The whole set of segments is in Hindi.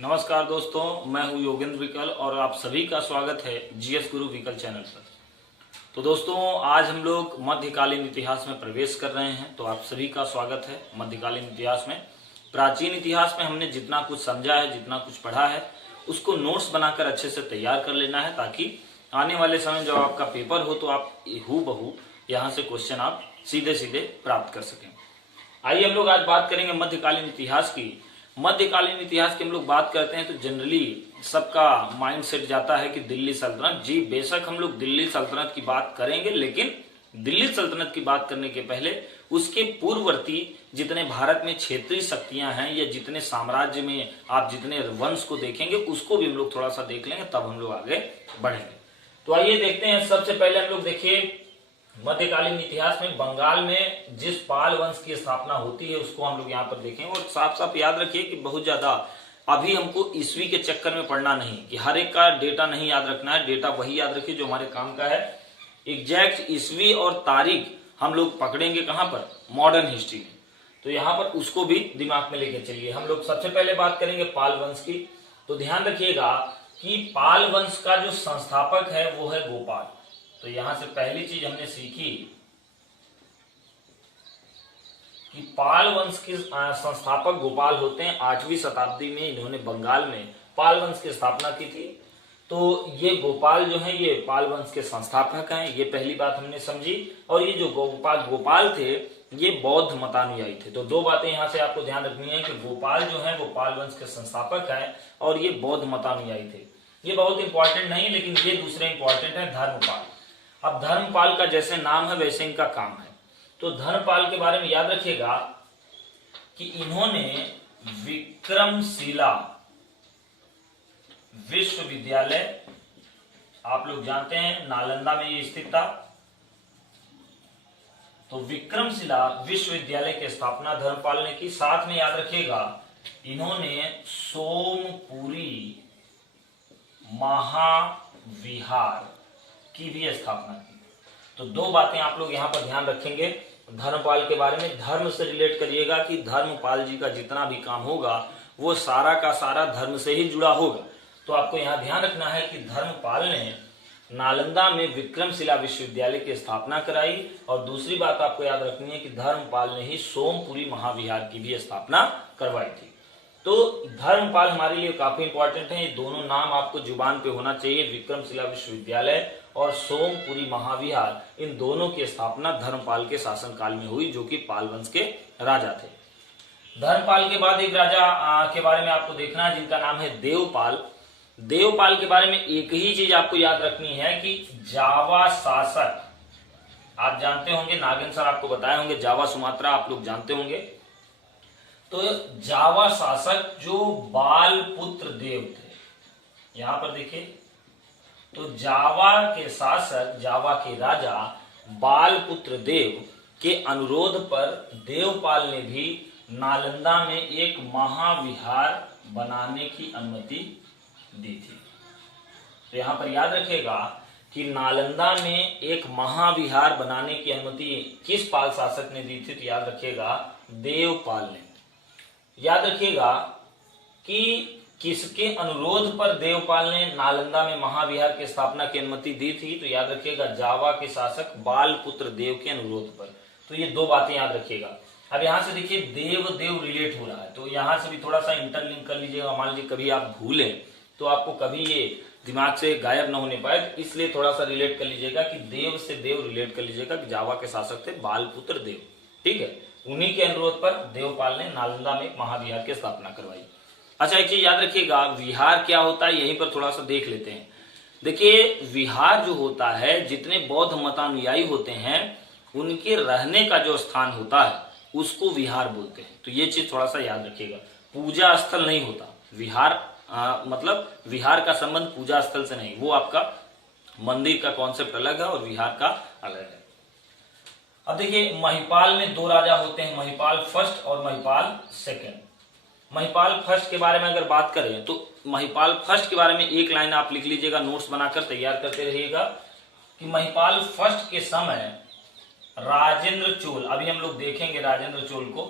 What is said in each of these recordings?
नमस्कार दोस्तों, मैं हूं योगेंद्र विकल और आप सभी का स्वागत है जीएस गुरु विकल चैनल पर। तो दोस्तों, आज हम लोग मध्यकालीन इतिहास में प्रवेश कर रहे हैं। तो आप सभी का स्वागत है मध्यकालीन इतिहास में। प्राचीन इतिहास में हमने जितना कुछ समझा है, जितना कुछ पढ़ा है, उसको नोट्स बनाकर अच्छे से तैयार कर लेना है, ताकि आने वाले समय जब आपका पेपर हो तो आप हूबहू यहाँ से क्वेश्चन आप सीधे सीधे प्राप्त कर सकें। आइए हम लोग आज बात करेंगे मध्यकालीन इतिहास की। मध्यकालीन इतिहास की हम लोग बात करते हैं तो जनरली सबका माइंड सेट जाता है कि दिल्ली सल्तनत। जी बेशक हम लोग दिल्ली सल्तनत की बात करेंगे, लेकिन दिल्ली सल्तनत की बात करने के पहले उसके पूर्ववर्ती जितने भारत में क्षेत्रीय शक्तियां हैं या जितने साम्राज्य में आप जितने वंश को देखेंगे उसको भी हम लोग थोड़ा सा देख लेंगे, तब हम लोग आगे बढ़ेंगे। तो आइए देखते हैं। सबसे पहले हम लोग देखिए मध्यकालीन इतिहास में बंगाल में जिस पाल वंश की स्थापना होती है उसको हम लोग यहाँ पर देखें। और साफ साफ याद रखिए कि बहुत ज्यादा अभी हमको ईस्वी के चक्कर में पढ़ना नहीं, कि हर एक का डेटा नहीं याद रखना है। डेटा वही याद रखिए जो हमारे काम का है। एग्जैक्ट ईस्वी और तारीख हम लोग पकड़ेंगे कहाँ पर, मॉडर्न हिस्ट्री में। तो यहाँ पर उसको भी दिमाग में लेके चलिए। हम लोग सबसे पहले बात करेंगे पाल वंश की। तो ध्यान रखिएगा कि पाल वंश का जो संस्थापक है वो है गोपाल। तो यहां से पहली चीज हमने सीखी कि पाल वंश के संस्थापक गोपाल होते हैं। 8वीं शताब्दी में इन्होंने बंगाल में पाल वंश की स्थापना की थी। तो ये गोपाल जो है ये पाल वंश के संस्थापक हैं, ये पहली बात हमने समझी। और ये जो गोपाल थे ये बौद्ध मतानुयायी थे। तो दो बातें यहां से आपको ध्यान रखनी है कि गोपाल जो है वो पाल वंश के संस्थापक हैं और ये बौद्ध मतानुयायी थे। ये बहुत इंपॉर्टेंट नहीं, लेकिन ये दूसरे इंपॉर्टेंट है, धर्मपाल। अब धर्मपाल का जैसे नाम है वैसे इनका काम है। तो धर्मपाल के बारे में याद रखिएगा कि इन्होंने विक्रमशिला विश्वविद्यालय, आप लोग जानते हैं नालंदा में ये स्थित था, तो विक्रमशिला विश्वविद्यालय की स्थापना धर्मपाल ने की। साथ में याद रखिएगा इन्होंने सोमपुरी महाविहार की भी स्थापना की। तो दो बातें आप लोग यहाँ पर ध्यान रखेंगे धर्मपाल के बारे में। धर्म से रिलेट करिएगा कि धर्मपाल जी का जितना भी काम होगा वो सारा का सारा धर्म से ही जुड़ा होगा। तो आपको यहाँ ध्यान रखना है कि धर्मपाल ने नालंदा में विक्रमशिला विश्वविद्यालय की स्थापना कराई। और दूसरी बात आपको याद रखनी है कि धर्मपाल ने ही सोमपुरी महाविहार की भी स्थापना करवाई थी। तो धर्मपाल हमारे लिए काफी इंपॉर्टेंट है। ये दोनों नाम आपको जुबान पे होना चाहिए, विक्रमशिला विश्वविद्यालय और सोमपुरी महाविहार। इन दोनों की स्थापना धर्मपाल के शासनकाल में हुई, जो कि पाल वंश के राजा थे। धर्मपाल के बाद एक राजा के बारे में आपको देखना है जिनका नाम है देवपाल। देवपाल के बारे में एक ही चीज आपको याद रखनी है कि जावा शासक, आप जानते होंगे, नागेंद्र सर आपको बताए होंगे, जावा सुमात्रा आप लोग जानते होंगे। तो जावा शासक जो बाल पुत्र देव थे, यहां पर देखिए, तो जावा के शासक, जावा के राजा बाल पुत्र देव के अनुरोध पर देवपाल ने भी नालंदा में एक महाविहार बनाने की अनुमति दी थी। तो यहां पर याद रखिएगा कि नालंदा में एक महाविहार बनाने की अनुमति किस पाल शासक ने दी थी, तो याद रखिएगा देवपाल ने। याद रखिएगा कि किसके अनुरोध पर देवपाल ने नालंदा में महाविहार की स्थापना की अनुमति दी थी, तो याद रखिएगा जावा के शासक बाल पुत्र देव के अनुरोध पर। तो ये दो बातें याद रखिएगा। अब यहां से देखिए देव देव रिलेट हो रहा है, तो यहां से भी थोड़ा सा इंटरलिंक कर लीजिएगा। मान लीजिए कभी आप भूलें तो आपको कभी ये दिमाग से गायब न होने पाए, इसलिए थोड़ा सा रिलेट कर लीजिएगा कि देव से देव रिलेट कर लीजिएगा कि जावा के शासक थे बाल पुत्र देव। ठीक है, उन्हीं के अनुरोध पर देवपाल ने नालंदा में महाविहार की स्थापना करवाई। अच्छा, एक चीज याद रखिएगा, विहार क्या होता है यहीं पर थोड़ा सा देख लेते हैं। देखिए विहार जो होता है, जितने बौद्ध मतानुयायी होते हैं उनके रहने का जो स्थान होता है उसको विहार बोलते हैं। तो ये चीज थोड़ा सा याद रखिएगा। पूजा स्थल नहीं होता विहार, मतलब विहार का संबंध पूजा स्थल से नहीं, वो आपका मंदिर का कॉन्सेप्ट अलग है और विहार का अलग है। अब देखिए महिपाल में दो राजा होते हैं, महिपाल फर्स्ट और महिपाल सेकंड। महिपाल फर्स्ट के बारे में अगर बात करें तो महिपाल फर्स्ट के बारे में एक लाइन आप लिख लीजिएगा, नोट्स बनाकर तैयार करते रहिएगा कि महिपाल फर्स्ट के समय राजेंद्र चोल, अभी हम लोग देखेंगे राजेंद्र चोल को,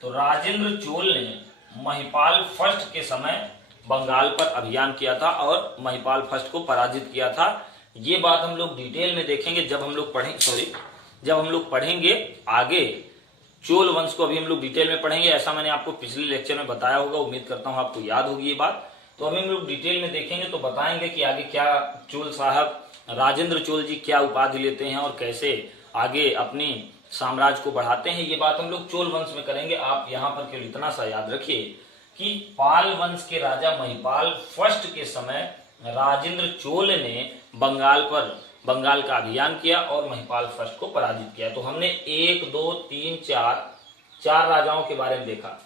तो राजेंद्र चोल ने महिपाल फर्स्ट के समय बंगाल पर अभियान किया था और महिपाल फर्स्ट को पराजित किया था। ये बात हम लोग डिटेल में देखेंगे जब हम लोग पढ़ेंगे आगे चोल वंश को। अभी हम लोग डिटेल में पढ़ेंगे, ऐसा मैंने आपको पिछले लेक्चर में बताया होगा, उम्मीद करता हूं आपको याद होगी ये बात। तो अभी हम लोग डिटेल में देखेंगे तो बताएंगे कि आगे क्या चोल साहब राजेंद्र चोल जी क्या उपाधि लेते हैं और कैसे आगे अपनी साम्राज्य को बढ़ाते हैं। ये बात हम लोग चोल वंश में करेंगे। आप यहाँ पर केवल इतना सा याद रखिए कि पाल वंश के राजा महिपाल फर्स्ट के समय राजेंद्र चोल ने बंगाल का अभियान किया और महिपाल फर्स्ट को पराजित किया। तो हमने 1 2 3 4 राजाओं के बारे में देखा।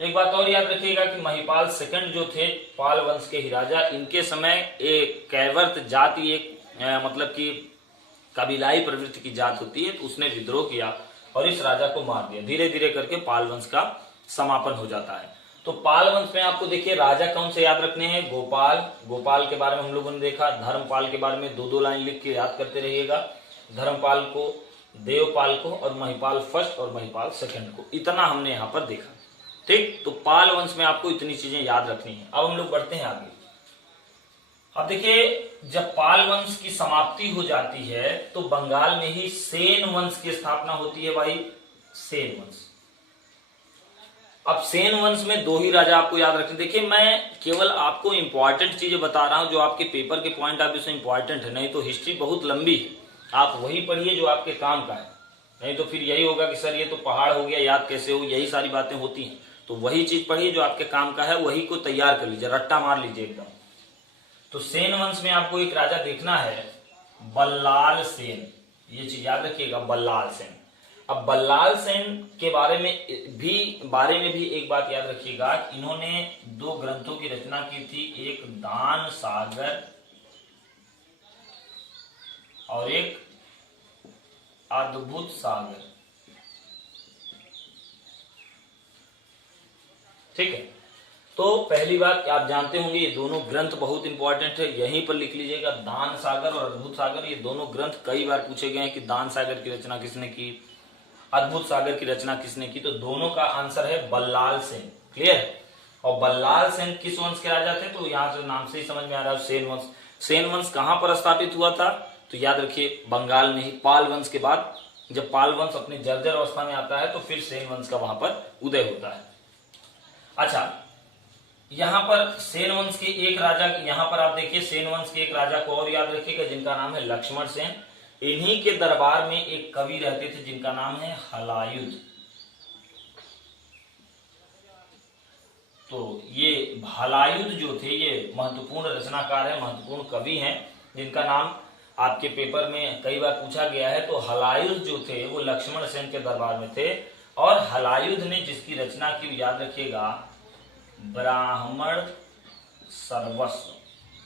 एक बात और याद रखिएगा कि महिपाल सेकंड जो थे पाल वंश के ही राजा, इनके समय एक कैवर्त जाति मतलब कि कबीलाई प्रवृत्ति की जात होती है, तो उसने विद्रोह किया और इस राजा को मार दिया। धीरे धीरे करके पाल वंश का समापन हो जाता है। तो पाल वंश में आपको देखिए राजा कौन से याद रखने हैं। गोपाल के बारे में हम लोगों ने देखा। धर्मपाल के बारे में 2 लाइन लिख के याद करते रहिएगा। धर्मपाल को, देवपाल को और महिपाल फर्स्ट और महिपाल सेकंड को, इतना हमने यहाँ पर देखा। ठीक, तो पाल वंश में आपको इतनी चीजें याद रखनी है। अब हम लोग बढ़ते हैं आगे। अब देखिए जब पाल वंश की समाप्ति हो जाती है तो बंगाल में ही सेन वंश की स्थापना होती है भाई, सेन वंश। अब सेन वंश में 2 ही राजा आपको याद रखने। देखिए मैं केवल आपको इंपॉर्टेंट चीजें बता रहा हूं जो आपके पेपर के पॉइंट ऑफ व्यू से इंपॉर्टेंट है, नहीं तो हिस्ट्री बहुत लंबी है। आप वही पढ़िए जो आपके काम का है, नहीं तो फिर यही होगा कि सर ये तो पहाड़ हो गया, याद कैसे हो, यही सारी बातें होती हैं। तो वही चीज पढ़िए जो आपके काम का है, वही को तैयार कर लीजिए, रट्टा मार लीजिए एकदम। तो सेन वंश में आपको एक राजा देखना है, बल्लाल सेन। ये चीज याद रखिएगा, बल्लाल सेन। अब बल्लाल सेन के बारे में भी एक बात याद रखिएगा, इन्होंने 2 ग्रंथों की रचना की थी, एक दान सागर और एक अद्भुत सागर। ठीक है, तो पहली बात आप जानते होंगे ये दोनों ग्रंथ बहुत इंपॉर्टेंट है, यहीं पर लिख लीजिएगा। दान सागर और अद्भुत सागर, ये दोनों ग्रंथ कई बार पूछे गए हैं कि दान सागर की रचना किसने की, अद्भुत सागर की रचना किसने की। तो दोनों का आंसर है बल्लाल सेन। क्लियर। और बल्लाल सेन किस वंश के राजा थे, तो यहाँ से नाम से ही समझ में आ रहा है, सेन वंश। सेन वंश कहां पर स्थापित हुआ था, तो याद रखिए बंगाल में ही। पाल वंश के बाद जब पाल वंश अपनी जर्जर अवस्था में आता है तो फिर सेन वंश का वहां पर उदय होता है। अच्छा, यहाँ पर सेन वंश के एक राजा, यहाँ पर आप देखिए सेन वंश के एक राजा को और याद रखिएगा जिनका नाम है लक्ष्मण सेन। इन्हीं के दरबार में एक कवि रहते थे जिनका नाम है हलायुध। तो ये हलायुध जो थे ये महत्वपूर्ण रचनाकार है, महत्वपूर्ण कवि हैं, जिनका नाम आपके पेपर में कई बार पूछा गया है। तो हलायुध जो थे वो लक्ष्मण सेन के दरबार में थे और हलायुध ने जिसकी रचना की याद रखिएगा ब्राह्मण सर्वस्व।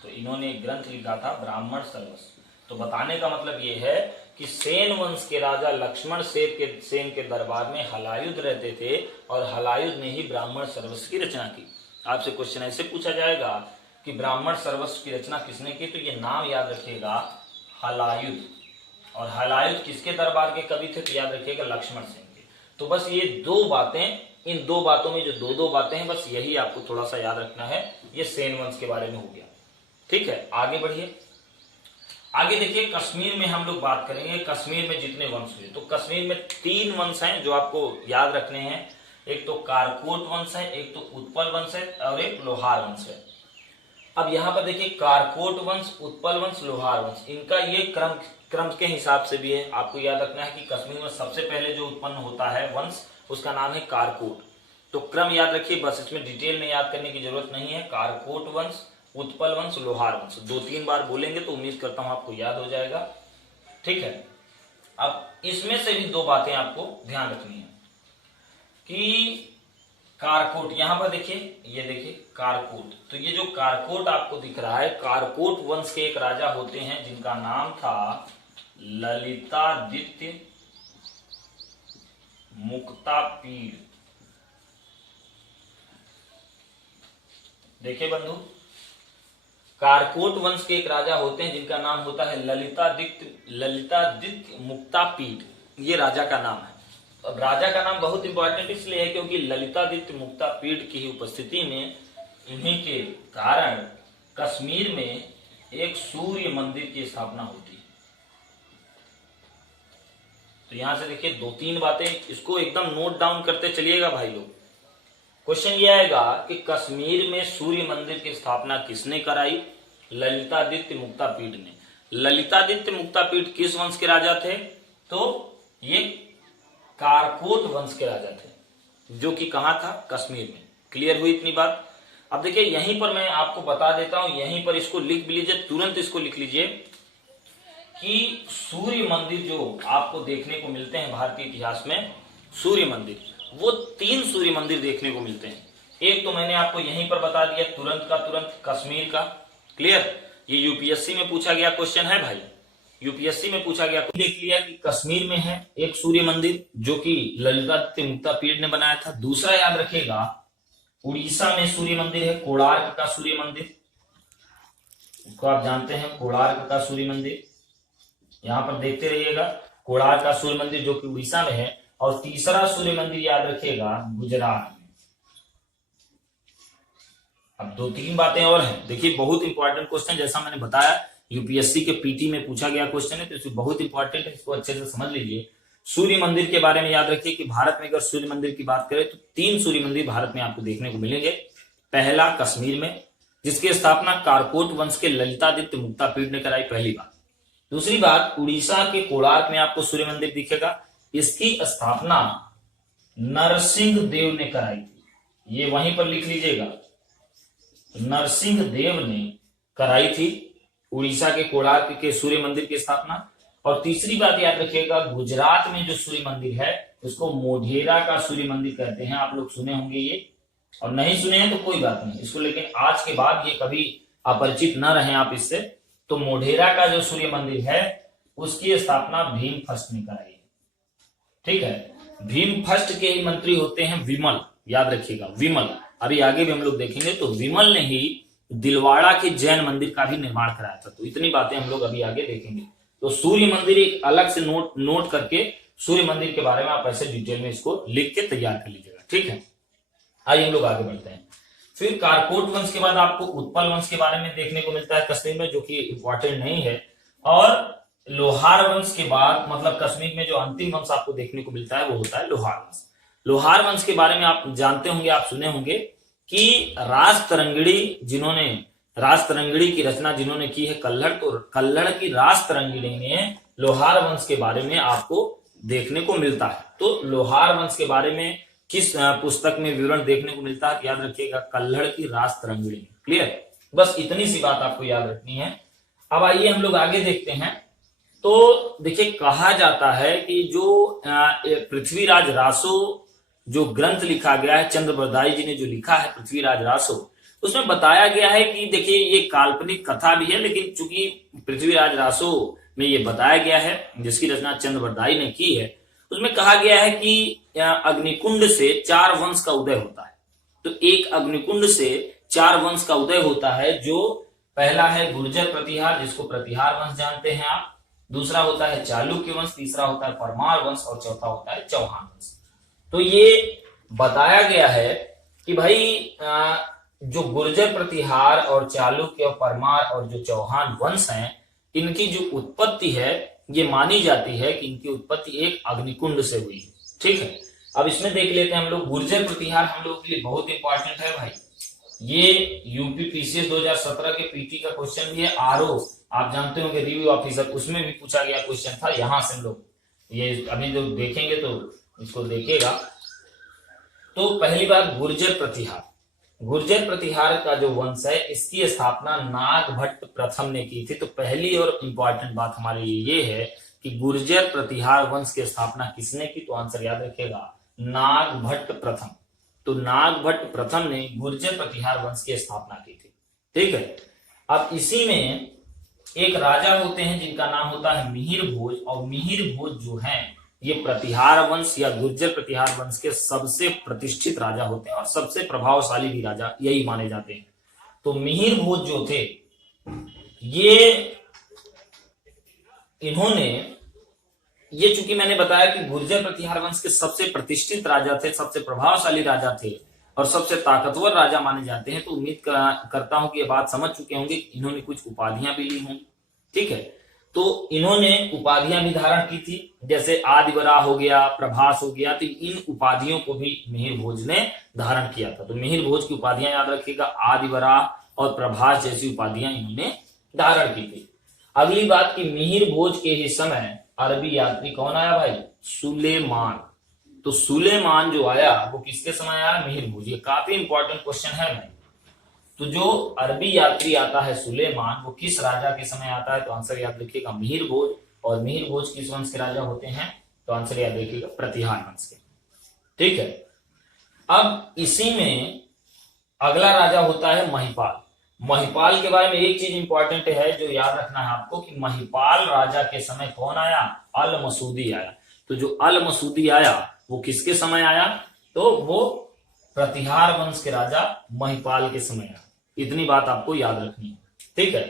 तो इन्होंने एक ग्रंथ लिखा था ब्राह्मण सर्वस्व। तो बताने का मतलब ये है कि सेन वंश के राजा लक्ष्मण सेन के दरबार में हलायुध रहते थे और हलायुध ने ही ब्राह्मण सर्वस्व की रचना की। आपसे क्वेश्चन ऐसे पूछा जाएगा कि ब्राह्मण सर्वस्व की रचना किसने की, तो ये नाम याद रखिएगा हलायुध। और हलायुध किसके दरबार के कवि थे, तो याद रखिएगा लक्ष्मण सेन के। तो बस ये 2 बातें, इन 2 बातों में जो 2 बातें हैं, बस यही आपको थोड़ा सा याद रखना है। ये सेन वंश के बारे में हो गया। ठीक है, आगे बढ़िए। आगे देखिए कश्मीर में हम लोग बात करेंगे। कश्मीर में जितने वंश हुए, तो कश्मीर में 3 वंश हैं जो आपको याद रखने हैं। एक तो कारकोट वंश है, एक तो उत्पल वंश है और एक लोहार वंश है। अब यहाँ पर देखिए कारकोट वंश, उत्पल वंश, लोहार वंश, इनका ये क्रम के हिसाब से भी है। आपको याद रखना है कि कश्मीर में सबसे पहले जो उत्पन्न होता है वंश, उसका नाम है कारकोट। तो क्रम याद रखिए, बस इसमें डिटेल में याद करने की जरूरत नहीं है। कारकोट वंश, उत्पल वंश, लोहार वंश, 2-3 बार बोलेंगे तो उम्मीद करता हूं आपको याद हो जाएगा। ठीक है, अब इसमें से भी 2 बातें आपको ध्यान रखनी है कि कारकोट, यहां पर देखिए, ये देखिए कारकोट। तो ये जो कारकोट आपको दिख रहा है, कारकोट वंश के एक राजा होते हैं जिनका नाम था ललितादित्य मुक्तापीड। देखिए बंधु, कारकोट वंश के एक राजा होते हैं जिनका नाम होता है ललितादित्य मुक्तापीड। ये राजा का नाम है। अब राजा का नाम बहुत इंपॉर्टेंट इसलिए है क्योंकि ललितादित्य मुक्तापीड की ही उपस्थिति में इन्हीं के कारण कश्मीर में एक सूर्य मंदिर की स्थापना होती है। तो यहां से देखिए 2-3 बातें, इसको एकदम नोट डाउन करते चलिएगा भाई लोग। क्वेश्चन ये आएगा कि कश्मीर में सूर्य मंदिर की स्थापना किसने कराई? ललितादित्य मुक्तापीड ने। ललितादित्य मुक्तापीड किस वंश के राजा थे? तो ये कारकोट वंश के राजा थे, जो कि कहां था? कश्मीर में। क्लियर हुई इतनी बात? अब देखिए यहीं पर मैं आपको बता देता हूं, यहीं पर इसको लिख भी लीजिए, तुरंत इसको लिख लीजिए कि सूर्य मंदिर जो आपको देखने को मिलते हैं भारतीय इतिहास में, सूर्य मंदिर, वो 3 सूर्य मंदिर देखने को मिलते हैं। एक तो मैंने आपको यहीं पर बता दिया तुरंत का तुरंत, कश्मीर का। क्लियर? ये यूपीएससी में पूछा गया क्वेश्चन है भाई, यूपीएससी में पूछा गया। देख लिया कि कश्मीर में है एक सूर्य मंदिर जो कि ललितादित्य मुक्तापीड ने बनाया था। दूसरा याद रखिएगा, उड़ीसा में सूर्य मंदिर है, कोणार्क का सूर्य मंदिर, उसको आप जानते हैं, कोणार्क का सूर्य मंदिर। यहां पर देखते रहिएगा, कोणार्क का सूर्य मंदिर जो कि उड़ीसा में है। और तीसरा सूर्य मंदिर याद रखिएगा, गुजरात में। अब 2-3 बातें और हैं। देखिए बहुत इंपॉर्टेंट क्वेश्चन, जैसा मैंने बताया यूपीएससी के पीटी में पूछा गया क्वेश्चन है, तो इसमें बहुत इंपॉर्टेंट है, इसको अच्छे से समझ लीजिए। सूर्य मंदिर के बारे में याद रखिए कि भारत में अगर सूर्य मंदिर की बात करें तो 3 सूर्य मंदिर भारत में आपको देखने को मिलेंगे। पहला कश्मीर में, जिसकी स्थापना कारकोट वंश के ललितादित्य मुक्तापीड ने कराई, पहली बात। दूसरी बात, उड़ीसा के कोणार्क में आपको सूर्य मंदिर दिखेगा, इसकी स्थापना नरसिंह देव ने कराई थी। ये वहीं पर लिख लीजिएगा, नरसिंह देव ने कराई थी उड़ीसा के कोणार्क के सूर्य मंदिर की स्थापना। और तीसरी बात याद रखिएगा, गुजरात में जो सूर्य मंदिर है उसको मोढेरा का सूर्य मंदिर कहते हैं। आप लोग सुने होंगे ये, और नहीं सुने हैं तो कोई बात नहीं इसको, लेकिन आज के बाद ये कभी अपरिचित न रहे आप इससे। तो मोढेरा का जो सूर्य मंदिर है उसकी स्थापना भीम फर्स्ट ने कराई है। ठीक है, भीम फर्स्ट के ही मंत्री होते हैं विमल, याद रखिएगा विमल। अभी आगे भी हम लोग देखेंगे, तो विमल ने ही दिलवाड़ा के जैन मंदिर का भी निर्माण कराया था। तो इतनी बातें हम लोग अभी आगे देखेंगे। तो सूर्य मंदिर एक अलग से नोट करके सूर्य मंदिर के बारे में आप ऐसे डिटेल में इसको लिख के तैयार कर लीजिएगा। ठीक है, आइए हम लोग आगे बढ़ते हैं। फिर कारकोट वंश के बाद आपको उत्पल वंश के बारे में देखने को मिलता है कश्मीर में, जो कि इंपॉर्टेंट नहीं है। और लोहार वंश के बाद, मतलब कश्मीर में जो अंतिम वंश आपको देखने को मिलता है वो होता है लोहार वंश। लोहार वंश के बारे में आप जानते होंगे, आप सुने होंगे कि जिन्होंने रास तरंगिणी की रचना जिन्होंने की है कल्हड़, तो कल्हड़ की रास तरंगिणी में लोहार वंश के बारे में आपको देखने को मिलता है। तो लोहार वंश के बारे में किस पुस्तक में विवरण देखने को मिलता है? याद रखिएगा, कल्हड़ की रास तरंगिणी। क्लियर? बस इतनी सी बात आपको याद रखनी है। अब आइए हम लोग आगे देखते हैं। तो देखिए, कहा जाता है कि जो पृथ्वीराज रासो जो ग्रंथ लिखा गया है, चंद्रबरदाई जी ने जो लिखा है पृथ्वीराज रासो, उसमें बताया गया है कि देखिए ये काल्पनिक कथा भी है, लेकिन चूंकि पृथ्वीराज रासो में ये बताया गया है, जिसकी रचना चंद्रबरदाई ने की है, उसमें कहा गया है कि अग्निकुंड से 4 वंश का उदय होता है। तो एक अग्निकुंड से 4 वंश का उदय होता है, जो पहला है गुर्जर प्रतिहार, जिसको प्रतिहार वंश जानते हैं आप। दूसरा होता है चालुक्य वंश, तीसरा होता है परमार वंश, और चौथा होता है चौहान वंश। तो ये बताया गया है कि भाई जो गुर्जर प्रतिहार और चालुक्य और परमार और जो चौहान वंश हैं, इनकी जो उत्पत्ति है ये मानी जाती है कि इनकी उत्पत्ति एक अग्निकुंड से हुई है। ठीक है, अब इसमें देख लेते हैं हम लोग। गुर्जर प्रतिहार हम लोग के लिए बहुत इंपॉर्टेंट है भाई। ये यूपी पीसीएस 2017 के पीटी का क्वेश्चन भी है। आरओ आप जानते होंगे, रिव्यू ऑफिसर, उसमें भी पूछा गया क्वेश्चन था। यहां से हम लोग ये अभी जो देखेंगे तो इसको देखिएगा। तो पहली बात, गुर्जर प्रतिहार। गुर्जर प्रतिहार का जो वंश है, इसकी स्थापना नागभट्ट प्रथम ने की थी। तो पहली और इंपॉर्टेंट बात हमारे लिए ये है कि गुर्जर प्रतिहार वंश की स्थापना किसने की? तो आंसर याद रखिएगा, नागभट्ट प्रथम। तो नागभट्ट प्रथम ने गुर्जर प्रतिहार वंश की स्थापना की थी। ठीक है, अब इसी में एक राजा होते हैं जिनका नाम होता है मिहिर भोज, और मिहिर भोज जो है ये प्रतिहार वंश या गुर्जर प्रतिहार वंश के सबसे प्रतिष्ठित राजा होते हैं और सबसे प्रभावशाली भी राजा यही माने जाते हैं। तो मिहिर भोज जो थे, ये इन्होंने ये चूंकि मैंने बताया कि गुर्जर प्रतिहार वंश के सबसे प्रतिष्ठित राजा थे, सबसे प्रभावशाली राजा थे और सबसे ताकतवर राजा माने जाते हैं, तो उम्मीद करता हूं कि ये बात समझ चुके होंगे। इन्होंने कुछ उपाधियां भी ली होंगी, ठीक है। तो इन्होंने उपाधियां भी धारण की थी, जैसे आदिवरा हो गया, प्रभास हो गया, तो इन उपाधियों को भी मिहिर भोज ने धारण किया था। तो मिहिर भोज की उपाधियां याद रखिएगा, आदिवरा और प्रभास जैसी उपाधियां इन्होंने धारण की थी। अगली बात की मिहिर भोज के ही समय अरबी यात्री कौन आया भाई? सुलेमान। तो सुलेमान जो आया वो किसके समय आया? मिहिर भोज। ये काफी इंपॉर्टेंट क्वेश्चन है भाई। तो जो अरबी यात्री आता है सुलेमान, वो किस राजा के समय आता है? तो आंसर याद रखिएगा मिहिर भोज। और मिहिर भोज किस वंश के राजा होते हैं? तो आंसर याद रखिएगा प्रतिहार वंश के, ठीक है। अब इसी में अगला राजा होता है महिपाल। महिपाल के बारे में एक चीज इंपॉर्टेंट है जो याद रखना है आपको कि महिपाल राजा के समय कौन आया? अल मसूदी आया। तो जो अल मसूदी आया वो किसके समय आया? तो वो प्रतिहार वंश के राजा महिपाल के समय आया। इतनी बात आपको याद रखनी है, ठीक है।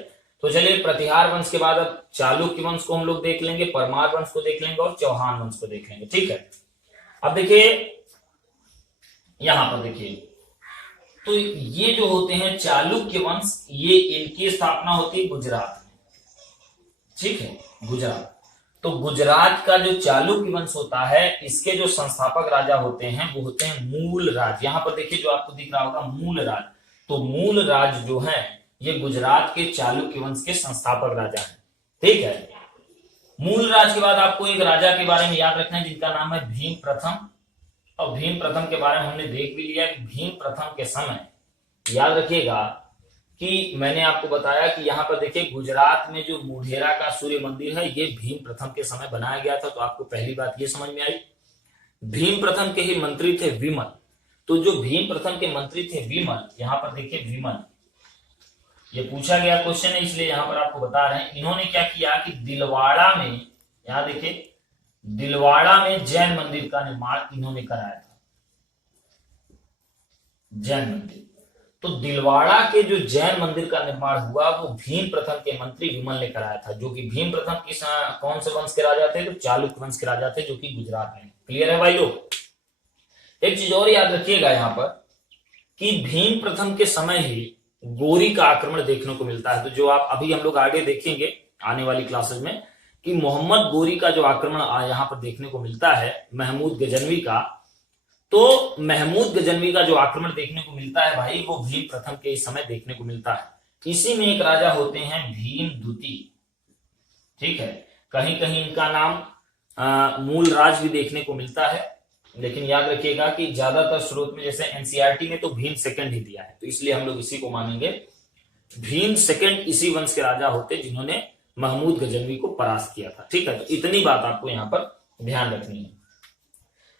तो चलिए प्रतिहार वंश के बाद अब चालुक्य वंश को हम लोग देख लेंगे, परमार वंश को देख लेंगे और चौहान वंश को देख लेंगे, ठीक है। अब देखिए यहां पर देखिए, तो ये जो होते हैं चालुक्य वंश, ये इनकी स्थापना होती है गुजरात में, ठीक है, गुजरात। तो गुजरात का जो चालुक्य वंश होता है, इसके जो संस्थापक राजा होते हैं वो होते हैं मूलराज। यहां पर देखिए जो आपको दिख रहा होगा मूलराज। तो मूलराज जो है ये गुजरात के चालुक्य वंश के संस्थापक राजा हैं, ठीक है। मूलराज के बाद आपको एक राजा के बारे में याद रखना है जिनका नाम है भीम प्रथम। और भीम प्रथम के बारे में हमने देख भी लिया कि भीम प्रथम के समय याद रखिएगा कि मैंने आपको बताया कि यहाँ पर देखिए गुजरात में जो मुढेरा का सूर्य मंदिर है ये भीम प्रथम के समय बनाया गया था। तो आपको पहली बात ये समझ में आई। भीम प्रथम के ही मंत्री थे विमल। तो जो भीम प्रथम के मंत्री थे विमल, यहाँ पर देखिए विमल, ये पूछा गया क्वेश्चन है इसलिए यहाँ पर आपको बता रहे हैं। इन्होंने क्या किया कि दिलवाड़ा में, यहाँ देखिए दिलवाड़ा में जैन मंदिर का निर्माण इन्होंने कराया था, जैन मंदिर। तो दिलवाड़ा के जो जैन मंदिर का निर्माण हुआ वो भीम प्रथम के मंत्री विमल ने कराया था, जो कि भीम प्रथम किस कौन से वंश के राजा थे? तो चालुक्य वंश के राजा थे, जो कि गुजरात में। क्लियर है भाई लोग? एक चीज और याद रखिएगा यहाँ पर कि भीम प्रथम के समय ही गोरी का आक्रमण देखने को मिलता है। तो जो आप अभी हम लोग आगे देखेंगे आने वाली क्लासेस में कि मोहम्मद गोरी का जो आक्रमण यहाँ पर देखने को मिलता है महमूद गजनवी का, तो महमूद गजनवी का जो आक्रमण देखने को मिलता है भाई वो भीम प्रथम के इस समय देखने को मिलता है। इसी में एक राजा होते हैं भीम द्वितीय, ठीक है। कहीं कहीं इनका नाम मूलराज भी देखने को मिलता है, लेकिन याद रखिएगा कि ज्यादातर स्रोत में जैसे एनसीईआरटी में तो भीम सेकंड ही दिया है, तो इसलिए हम लोग इसी को मानेंगे। भीम सेकंड इसी वंश के राजा होते जिन्होंने महमूद गजनवी को परास्त किया था, ठीक है। तो इतनी बात आपको यहाँ पर ध्यान रखनी है।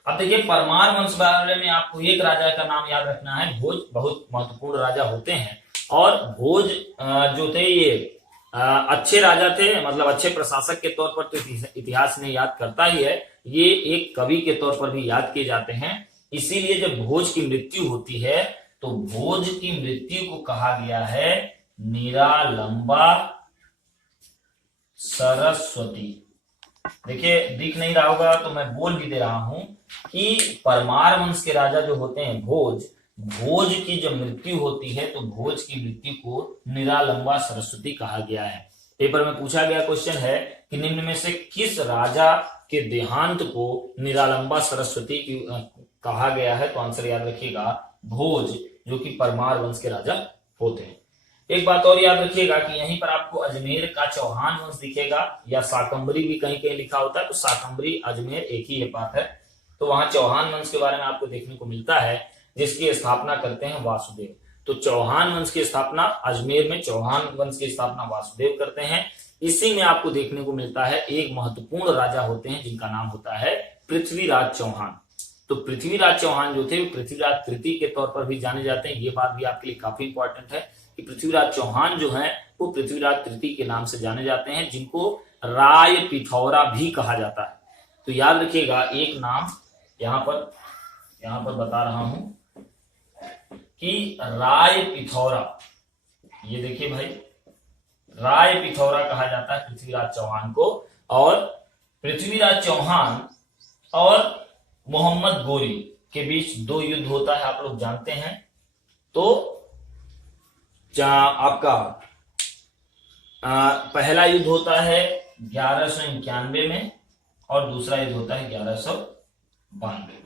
अब देखिए परमार वंश बारे में आपको एक राजा का नाम याद रखना है, भोज। बहुत महत्वपूर्ण राजा होते हैं और भोज जो थे ये अच्छे राजा थे, मतलब अच्छे प्रशासक के तौर पर तो इतिहास ने याद करता ही है, ये एक कवि के तौर पर भी याद किए जाते हैं। इसीलिए जब भोज की मृत्यु होती है तो भोज की मृत्यु को कहा गया है निरालंबा सरस्वती। देखिए दिख नहीं रहा होगा तो मैं बोल भी दे रहा हूं कि परमार वंश के राजा जो होते हैं भोज, भोज की जब मृत्यु होती है तो भोज की मृत्यु को निरालंबा सरस्वती कहा गया है। पेपर में पूछा गया क्वेश्चन है कि निम्न में से किस राजा के देहांत को निरालंबा सरस्वती की कहा गया है? तो आंसर याद रखिएगा भोज, जो कि परमार वंश के राजा होते हैं। एक बात और याद रखिएगा कि यहीं पर आपको अजमेर का चौहान वंश दिखेगा, या शाकंभरी भी कहीं कहीं लिखा होता है, तो शाकंभरी अजमेर एक ही बात है। तो वहां चौहान वंश के बारे में आपको देखने को मिलता है, जिसकी स्थापना करते हैं वासुदेव। तो चौहान वंश की स्थापना अजमेर में, चौहान वंश की स्थापना वासुदेव करते हैं। इसी में आपको देखने को मिलता है एक महत्वपूर्ण राजा होते हैं जिनका नाम होता है पृथ्वीराज चौहान। तो पृथ्वीराज चौहान जो थे वो पृथ्वीराज तृतीय के तौर पर भी जाने जाते हैं। ये बात भी आपके लिए काफी इंपॉर्टेंट है कि पृथ्वीराज चौहान जो है वो पृथ्वीराज तृतीय के नाम से जाने जाते हैं, जिनको राय पिथौरा भी कहा जाता है। तो याद रखिएगा एक नाम यहां पर बता रहा हूं कि राय पिथौरा, ये देखिए भाई राय पिथौरा कहा जाता है पृथ्वीराज चौहान को। और पृथ्वीराज चौहान और मोहम्मद गोरी के बीच दो युद्ध होता है, आप लोग जानते हैं। तो आपका पहला युद्ध होता है 1191 में और दूसरा युद्ध होता है 1192,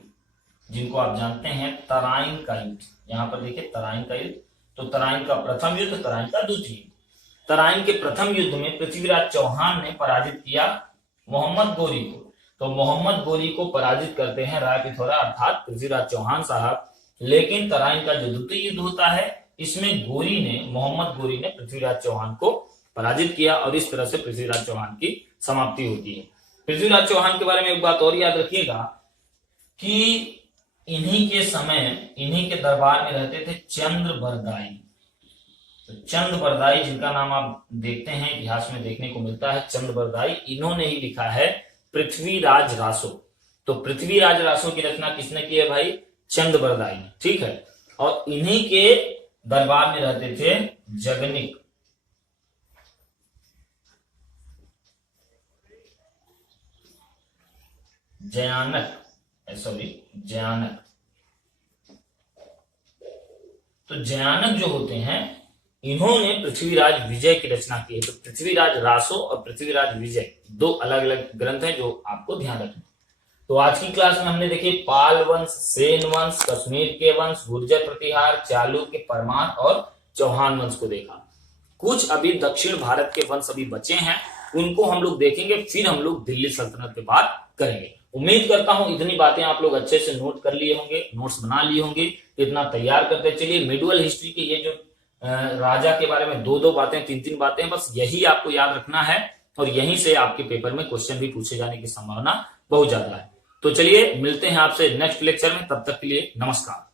जिनको आप जानते हैं तराइन का युद्ध। यहां पर देखिए तराइन का युद्ध, तो तराइन का प्रथम युद्ध, तराइन का द्वितीय। तराइन के प्रथम युद्ध में पृथ्वीराज चौहान ने पराजित किया मोहम्मद गोरी को। तो मोहम्मद गोरी को पराजित करते हैं राय पिथौरा अर्थात पृथ्वीराज चौहान साहब। लेकिन तराइन का जो द्वितीय युद्ध होता है, इसमें मोहम्मद गोरी ने पृथ्वीराज चौहान को पराजित किया और इस तरह से पृथ्वीराज चौहान की समाप्ति होती है। पृथ्वीराज चौहान के बारे में एक बात और याद रखिएगा कि इन्हीं के दरबार में रहते थे चंद्रबरदाई। तो चंद्रबरदाई, जिनका नाम आप देखते हैं इतिहास में देखने को मिलता है, चंद्रबरदाई, इन्होंने ही लिखा है पृथ्वीराज रासो। तो पृथ्वीराज रासो की रचना किसने की है भाई? चंद्रबरदाई ने, ठीक है। और इन्हीं के दरबार में रहते थे जगनिक। जयानक। तो जयानक जो होते हैं, इन्होंने पृथ्वीराज विजय की रचना की है। तो पृथ्वीराज रासो और पृथ्वीराज विजय दो अलग अलग ग्रंथ हैं जो आपको ध्यान रखना। तो आज की क्लास में हमने देखे पाल वंश, सेन वंश, कश्मीर के वंश, गुर्जर प्रतिहार, चालुक्य, परमार और चौहान वंश को देखा। कुछ अभी दक्षिण भारत के वंश अभी बचे हैं, उनको हम लोग देखेंगे, फिर हम लोग दिल्ली सल्तनत पे बात करेंगे। उम्मीद करता हूं इतनी बातें आप लोग अच्छे से नोट कर लिए होंगे, नोट्स बना लिए होंगे। इतना तैयार करते चलिए। मिडुअल हिस्ट्री के ये जो राजा के बारे में दो बातें, तीन बातें, बस यही आपको याद रखना है और यहीं से आपके पेपर में क्वेश्चन भी पूछे जाने की संभावना बहुत ज्यादा है। तो चलिए मिलते हैं आपसे नेक्स्ट लेक्चर में, तब तक के लिए नमस्कार।